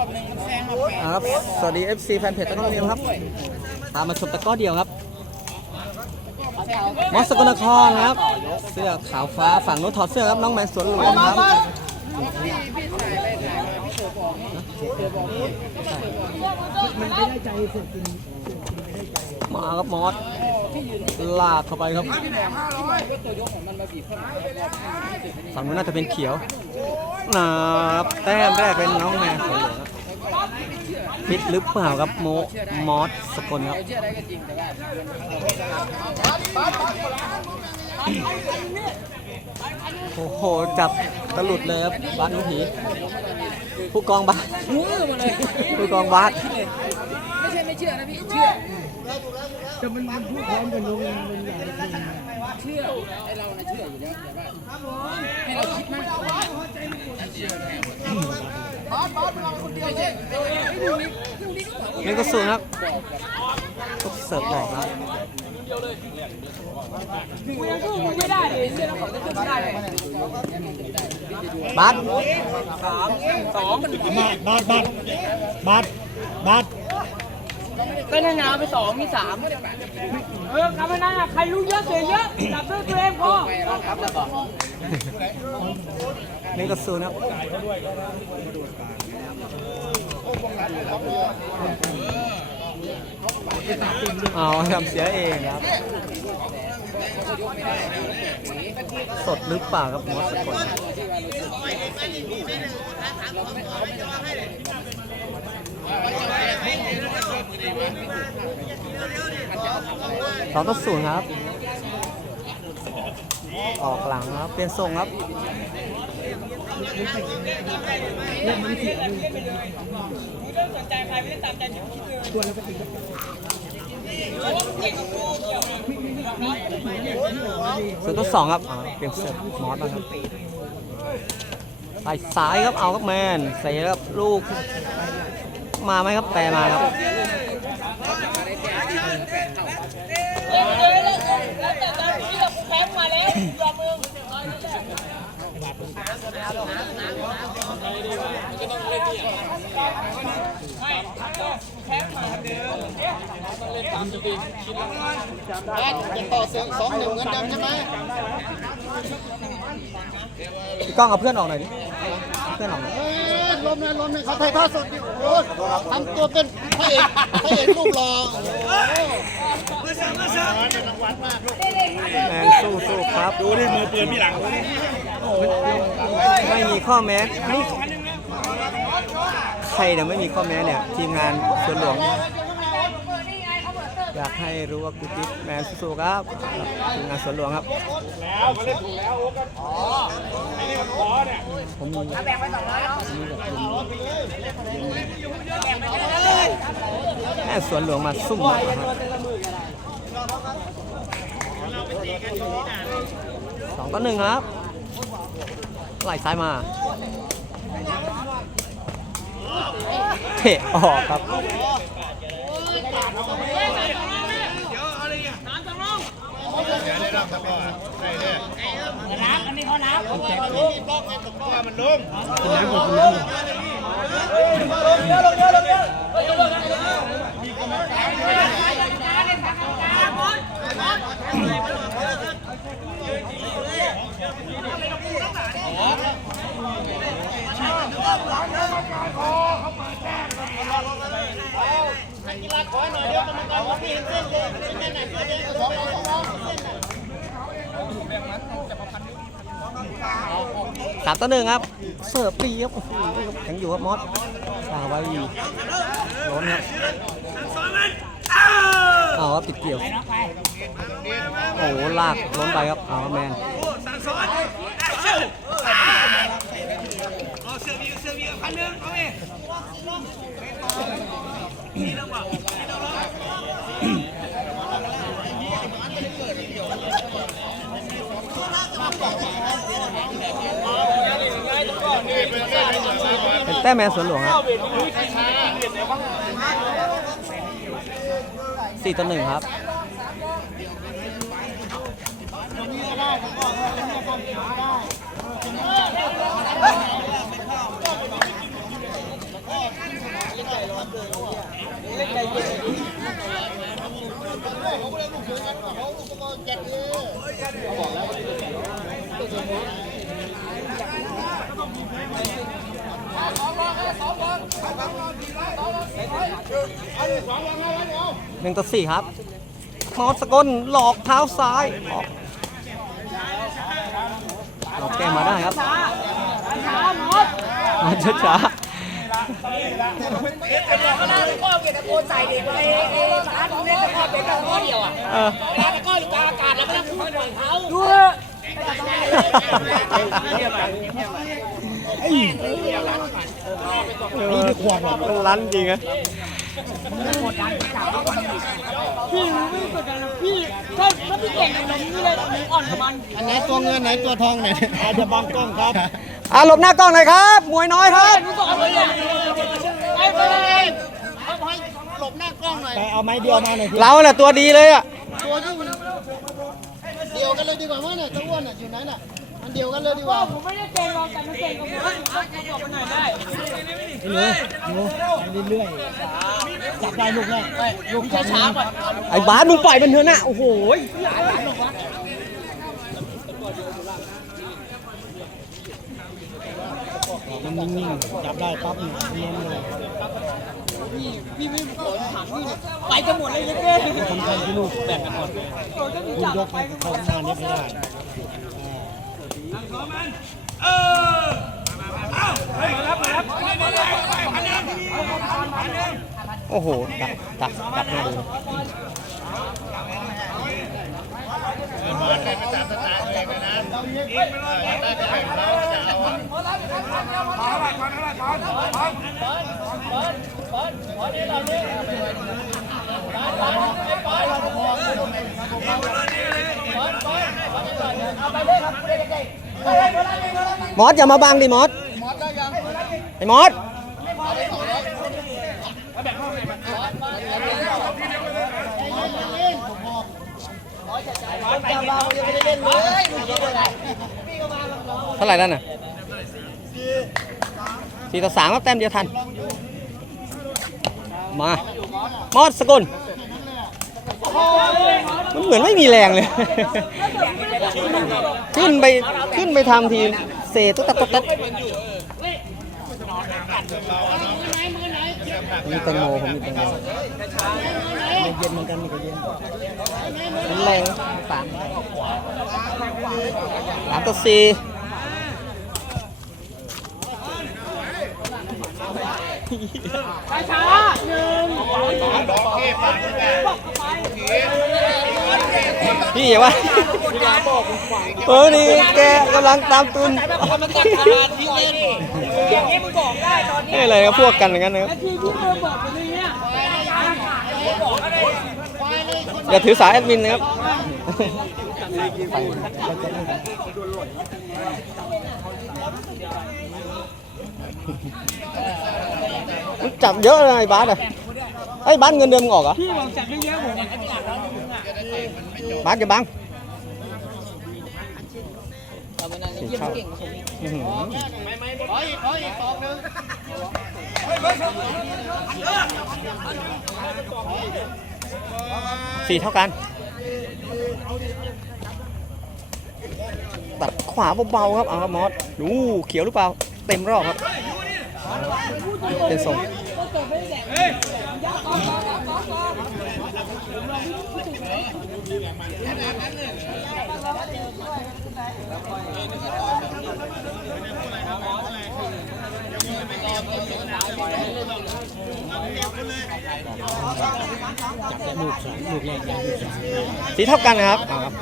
อบหนึ่งมันแซงมาแปดอ่าครับ สวัสดี FC แฟนเพจตะกร้อเดียวครับ ตามมาชมตะกร้อเดียวครับ มอสสกลนครครับ เสื้อขาวฟ้าฝั่งโน้นถอดเสื้อครับน้องแมนสวนหลวงครับมาครับมอสลากเข้าไปครับฝั่งนู้นน่าจะเป็นเขียวนะครับแต้มแรกเป็นน้องแมนสวนหลวงครับ พิดหรือเปล่าครับโมมอสสกลครับโอ้โห จับตะลุดเลยครับบาสน้องผีผู้กองบาสผู้กองบาสไม่ใช่ไม่เชื่อนะพี่เชื่อแต่มันมันพูดพร้อมกันลงมันอย่างละทีเชื่อไอเรานเชื่ออยู่แล้วแต่ว่าให้เราคิดมาก ไม่ใช่ไม่ดูนี่ดูนี่ก็แบบนี่ก็สูงครับทุกเสิร์ฟแตกครับไม่ได้เลยเชื่อแล้วขอจะขึ้นไม่ได้เลยบาสสองมันบาดบาดบาดบาดก็นานๆไปสองมีสามไม่ได้แปดเออกำมานานใครรู้เยอะเสียเยอะจับด้วยตัวเองพอ นี่ก็สูงครับเอาทำเสียเองครับ สดหรือเปล่าครับมอสสกลสองต่อศูนย์ครับ ออกหลังครับ เปลี่ยนทรงครับ ส่วนตัวสองครับอ่าเปลี่ยนเสิร์ฟมอสนะครับใส่ซ้ายครับเอาครับแมนใส่ครับลูก มาไหมครับแปรมาครับ เดี๋ยวเดี๋ยวแล้วแล้วแต่ตอนที่เราแพ้าแล้วยอมมือจะต่อเสียงสองหนึ่งเหมือนเดิมใช่ไหมพี่ก้องเอาเพื่อนออกหน่อยดิเพื่อนออกหน่อยลมนะลมนะเขาไทยทอดสดดิโอ้ทำตัวเป็นพระเอกพระเอกรูปหล่อแมนสู้สู้ครับ ดูดิมือปืนพี่หลัง ไม่มีข้อแม้นี่ใครเนี่ยไม่มีข้อแม้เนี่ย ทีมงานสวนหลวง อยากให้รู้ว่ากูติ๊กแมนสู้ๆครับทีมงานสวนหลวงครับ แล้วมาเล่นถูกแล้วโอ้กันอ๋อไอ้นี่มันขอเนี่ยผมมีแม่สวนหลวงมาซุ่มนะครับสองต่อหนึ่งครับ ไหลซ้ายมาเตะออกครับ มันลงสามต่อหนึ่งครับ เสิร์ฟดีครับแข็งอยู่ครับมอสสาวไว้ล้นครับเอาครับติดเกี่ยว โอ้โหลากล้นไปครับเอาครับ แมนเป็นแต้มแมนสวนหลวงครับสี่ต่อหนึ่งครับ หนึ่งต่อสี่ครับ มอสก้นหลอกเท้าซ้ายหลอกแกมาได้ครับ มาช้ามาช้า ก็น่าจะก้อนเกียรติโกนใส่เด็กไปไอ้ร้านเล่นตะก้อนเป็นตะก้อนเดียวอะๆเออเวลาตะก้อนอยู่กลางอากาศแล้วก็ต้องพูดก่อนเขาดูนี่ดีกว่ามันลั่นจริงอะพี่รู้ไม่กดดันพี่ถ้าถ้าพี่เก่งกับผมนี่เลยหนูอ่อนกับมันอันไหนตัวเงินไหนตัวทองเนี่ยอาจจะบังกล้องครับอะหลบหน้ากล้องหน่อยครับมวยน้อยครับ หนูสอนเลยเนี่ยไปไปเลยเอาให้หลบหน้ากล้องหน่อยเอาไม้เดียวมาหน่อยสิเราน่ะตัวดีเลยอะ ตัวที่มันเดียวกันเลยดีกว่ามั้งเนี่ยตัวอ้วนน่ะอยู่ไหนน่ะอันเดียวกันเลยดีกว่า ผมไม่ได้เก่งหรอกแต่มันเก่งกับผมต้องบอกมันหน่อยได้หนูหนูไปเรื่อยๆจับได้ลูกแรกลูกช้าๆก่อนไอ้บาสมึงปล่อยมันเถอะนะโอ้โห นิ่งๆจับได้ปั๊บเนี่ยเนียนเลยไปกันหมดเลยเจ๊ทำใจที่ลูกแบ่งกันหมดคุณยกไปเขาหน้านี้ไม่ได้เออมาครับมาครับโอ้โหดักดักดักหน้าดู มอสอย่ามาบังดิมอสไอ้มอส เท่าไหร่แล้วน่ะสี่ต่อสามครับแต้มเดียวทัน มามอสสกุลมันเหมือนไม่มีแรงเลย ขึ้นไปขึ้นไปทำทีเซตุ๊กตักตุ๊กตักผมมีแตงโมผมมีแตงโมเย็นเหมือนกันนี่ก็เย็นมัน แรงสามสามต่อสี่ช้าหนึ่งพี่อย่าว่าเออนี่แกกำลังตามตุนมันตัดขาดที่เล่นอย่างนี้มึงบอกได้ตอนนี้นี่อะไรครับพวกกันอย่างนั้นนะครับ ที่ที่เราบ อย่าถือสายแอดมินนะครับมันจับเยอะเลยไอ้บาสอะไอ้ยบาสเงินเดือนมึงออกเหรอพี่บอกจัดไม่เยอะผมบาสอย่าบังสี่เท่าอื้อหือขออีกขออีกสองหนึ่ง สี่เท่ากัน ตัดขวาเบาๆครับเอาครับมอสดูเขียวหรือเปล่า เต็มรอบครับเป็นทรง ลูกสองลูกแรกยังลูกสองสีเท่ากันนะครับเอาครับ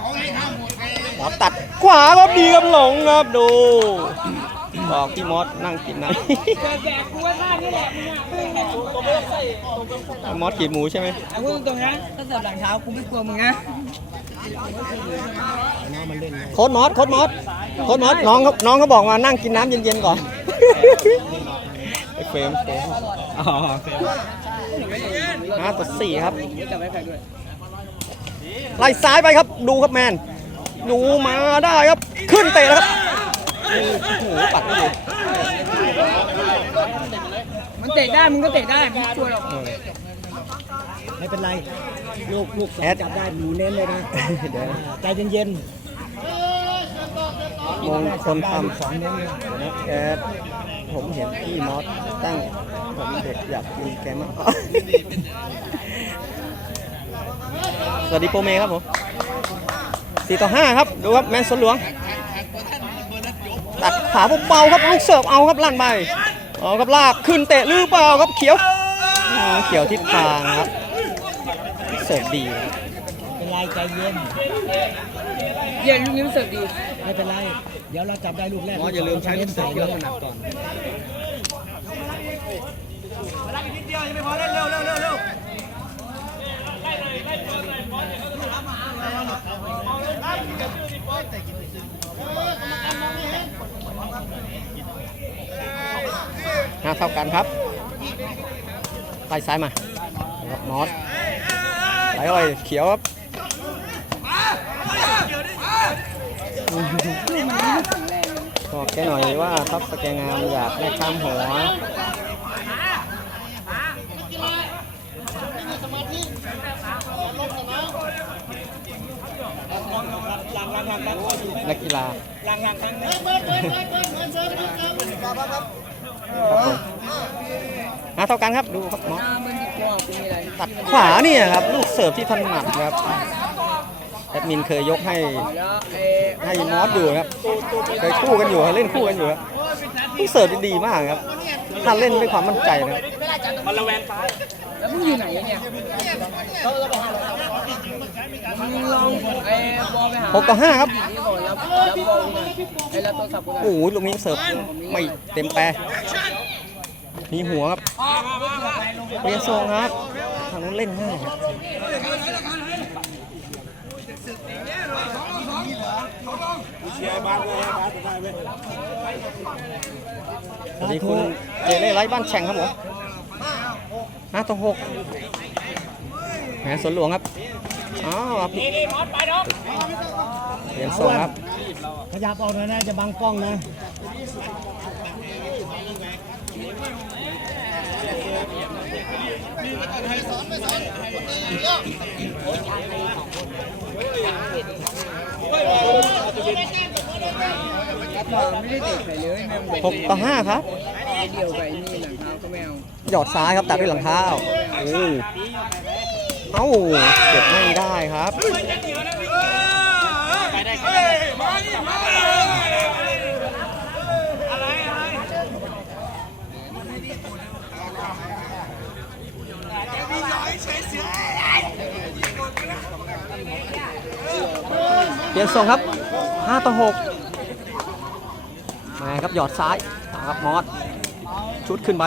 มอสตัดขวาครับดีครับหลงครับดู บอกพี่มอสนั่งกินนะแบกกูว่าท่านี่แหละมึงอะไม่แบกตัวไม่ใส่มอสขีดหมูใช่ไหมเอาพูดตรงนะถ้าเสิร์ฟหลังเท้ากูไม่กลัวมึงนะน้องมันเล่นไงโค้ดมอสโค้ดมอสโค้ดมอสน้องเขาน้องเขาบอกมานั่งกินน้ำเย็นๆก่อน ไอ้เฟรมเฟรมอ๋อเฟรมห้าต่อสี่ครับ ไล่ซ้ายไปครับดูครับแมน ดูมาได้ครับ ขึ้นเตะแล้วครับโอ้โหปัดไม่ดีมันเตะได้มึงก็เตะได้ไม่กลัวหรอกเออไม่เป็นไร ลูกลูกสอแองดจับได้หนูเน้นเลยนะเดี๋ยวใจเย็น มงคลทสองเน้นเลยำนะแกผมเห็นพี่มอสตั้ง ผมเด็กอยากกินแกมาก สวัสดีโปรเมครับผม4ต่อ5ครับ ดูครับแมนสนหลวง ตัดขาเบาครับ ลูกเสิร์ฟเอาครับลั่นไปเอาครับลากขึ้นเตะหรือเปล่าครับเขียว เขียวทิศทางครับ เสิร์ฟดีเป็นไรใจเย็น เย็นลูกนี้มันเสิร์ฟดี ไม่เป็นไร เดี๋ยวเราจับได้ลูกแรกมอสอย่าลืมใช้ลูกเสิร์ฟที่เราถนัดก่อนห้าเท่ากันครับไล่ซ้ายมาครับมอสไหลอ้อยเขียวครับบอก แกหน่อยว่าทับสแกงามอยากได้ข้ามหัวนักกีฬาหาเท่ากันครับดูครับมอสมันดีกว่าเป็นอะตัดขวาเนี่ยครับ ลูกเสิร์ฟที่ถนัดครับ ดมินเคยยกให้แล้วเอให้มอสดูครับเคยคู่กันอยู่เล่นคู่กันอยู่ครับลูกเสิร์ฟดีมากครับถ้าเล่นด้วยความมั่นใจนะครับมันระแวงซ้ายแล้วมึงอยู่ไหนเนี่ยมึงลองไอ้บอลไปหาหกต่อห้าครับนี่ก่อนแล้วแล้วบอลกูหน่อยไอ้แล้วโทรศัพท์กูหน่อยโอ้โหลูกนี้เสิร์ฟไม่เต็มแปรมีหัวครับเรียนทรงครับทางนู้นเล่นง่ายครับ เชียร์บ้านเลยบ้านได้ไหม สวัสดีคุณเจเล่ไร้บ้านแข่งครับผมห้าต่อหกแหมสวนหลวงครับอ้าวครับเรียนทรงครับขยับออกหน่อยนะจะบังกล้องนะไม่ได้เตะใครเลยแม่งเด็กหกต่อห้าครับ เดียวกับไอ้นี่หลังเท้าก็ไม่เอาหยอดซ้ายครับตัดด้วยหลังเท้าโอ้เอ้าเก็บไม่ได้ครับเป ลี่ยนทรงครับ 5 ต่อ 6 มาครับหยอดซ้ายเอาครับมอสชุดขึ้นไป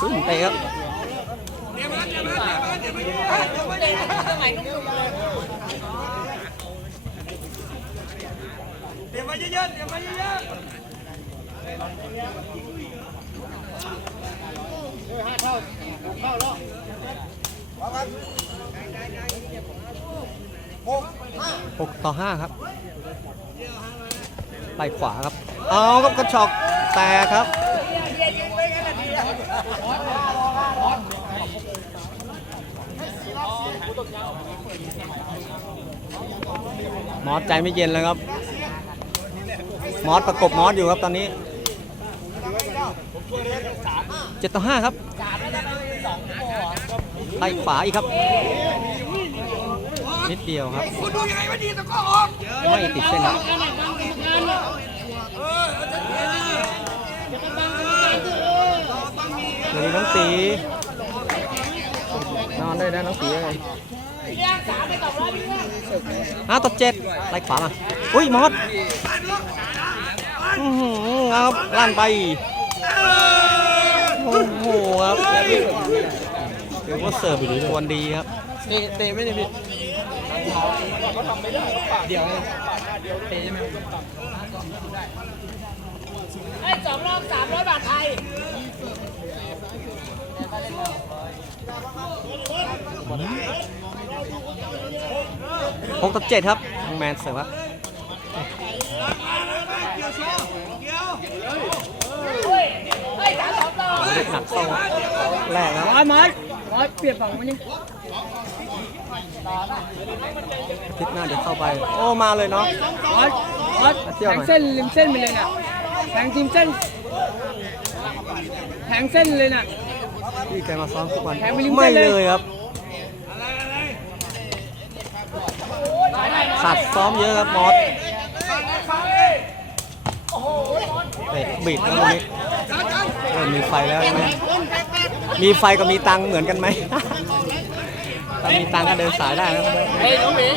ขึ้นเตะครับเตรียมไว้เยอะๆเตรียมไว้เยอะ 6 ต่อ 5 ครับไปขวาครับ เอาครับกระชอกแต่ครับมอสใจไม่เย็นเลยครับ มอสประกบมอสอยู่ครับตอนนี้เจ็ดต่อห้าครับไปขวาอีกครับ นิดเดียวครับ คุณดูยังไงว่าดีตะก็ออกไม่ติดเส้นครับสวัสดีน้องตีนอนได้นะน้องตียังไงห้าต่อเจ็ดไล่ขวามาอุ้ยมอสอื้อหือครับลั่นไปโอ้โหครับถือว่าเสิร์ฟควรดีครับเตะ เตะไม่ได้พี่เดียวเตะใช่ไหมไอ้สองรอบสามร้อยบาทไทยหกต่อเจ็ดครับน้องแมนเสิร์ฟครับเฮ้ยเฮ้ยสามสองต่อเล็กหนักเข้าแรกแล้วร้อยไม้ร้อยเปลี่ยนฝั่งมันนี่ อาทิตย์หน้าเดี๋ยวเข้าไป โอ้มาเลยเนาะร้อยร้อยอสเที่ยวแทหงน่อยเส้นริมเส้นไปเลยน่ะแทงทีมเส้นแทงเส้นเลยน่ะ พี่แกมาซ้อมทุกวันแทงไปริมเส้ไม่นเลย เลยครับขาดซ้อมเยอะครับมอสเตะบิดนะตรงนี้เริ่มมีไฟแล้วใช่ไหมมีไฟกับมีตังค์เหมือนกันไหม ถ้ามีตังค์ก็เดินสายได้นะเฮ้ยน้องหมี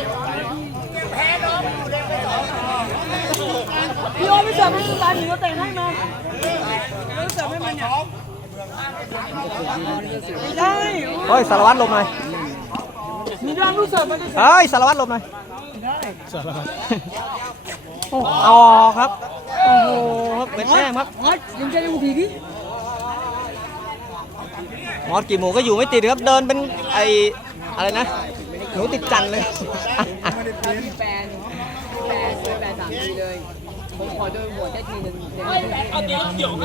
พี่โอ้ไม่เสิร์ฟให้ตาหนูเตะให้มาไม่เสิร์ฟให้มันเนี่ยไม่ได้เฮ้ยสารวัตรหลบหน่อยหนูยังรู้เสิร์ฟมันจะเฮ้ยสารวัตรหลบหน่อยสารพัดเอาออกครับโอ้โหครับเป็นแต้มครับฮอตยังจะได้กูทีดิมอสกี่โมงก็อยู่ไม่ติดครับเดินเป็นไอ อะไรนะ หนูติดจันเลยพี่แฟนพี่แฟนช่วยแฟนสามทีเลยผมขอโดนหัวแค่ทีนึงเอาเดี๋ยวเดี๋ยวเ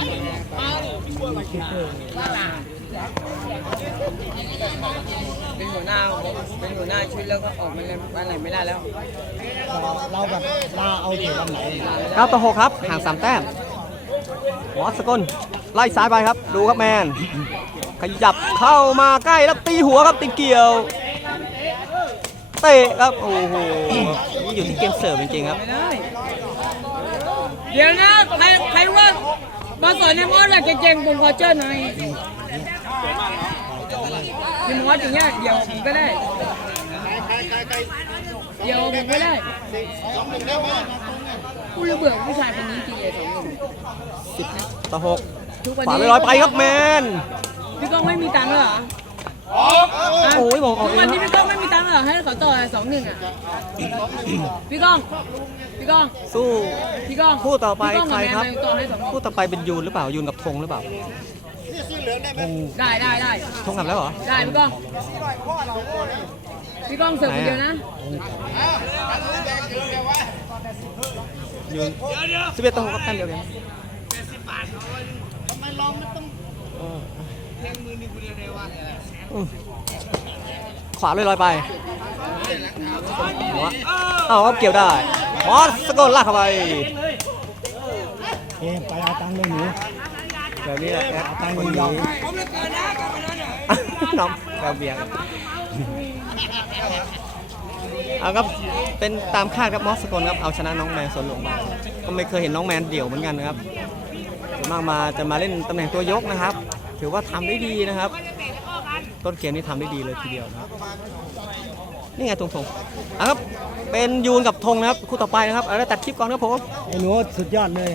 ป็นหัวหน้าเป็นหัวหน้าชุดแล้วก็ออกมาเลยอะไรไม่ได้แล้วเราแบบเราเอาเดี๋ยวันไหนเก้าต่อหกครับห่างสามแต้มมอสสกลไล่ซ้ายไปครับ ดูครับแมน ขยับเข้ามาใกล้แล้วตีหัวครับตีเกี่ยว เตะครับโอ้โหนี่อยู่ที่เกมเสิร์ฟจริงๆครับไม่ได้เดี๋ยวนะใครใครว่ามาสอนในมอสอะเก่งๆผมขอเจอหน่อยที่มอสอย่างเงี้ยเดี๋ยวผมก็ได้เดี๋ยวผมก็ได้กูระเบื่อผู้ชายคนนี้จริงเลยสองหนึ่งต่อหกทุกวันขวานี้ลอยๆไปครับแมนพี่ก้องไม่มีตังค์เหรอโอ้ยมองออกทุกเอวันงนี้ครับพี่ก้องไม่มี ตังค์เหรอให้เขาต่อสองหนึ่งอะพี่ก้องพี่ก้องสู้พี่ก้องคู่ต่อไปพี่ก้งใครกับแมนครับไปต่อให้สองหนึ่งคู่ต่อไปเป็นยูนหรือเปล่ายูนกับธงหรือเปล่าได้ได้ได้ธงกลับแล้วเหรอได้พี่ก้องพี่ก้องเสิร์ฟคนเดียวนะยูนสิบเอ็ดต่อหกครับแต้มเดียวกันอืม ขวาลอยๆไปหัวเอาครับเกี่ยวได้มอสสกลลากเข้าไปเอ๊ะไปเอาตังค์เลยหนูแบบนี้แหละแอดเอาตังค์คเลนยนี้เราน้องแกวเบียร์เอาครับเป็นตามคาดครับมอสสกลครับเอาชนะน้องแมนสวนหลวงมาก็ไม่เคยเห็นน้องแมนเดี่ยวเหมือนกันนะครับส่วนมากมาจะมาเล่นตำแหน่งตัวยกนะครับ ถือว่าทำได้ดีนะครับ ต้นเกมนี่ทำได้ดีเลยทีเดียวนะครับนี่ไงธงธงอะครับเป็นยูนกับธงนะครับคู่ต่อไปนะครับเอาแล้วตัดคลิปก่อนครับผมไอ้หนูสุดยอดเลย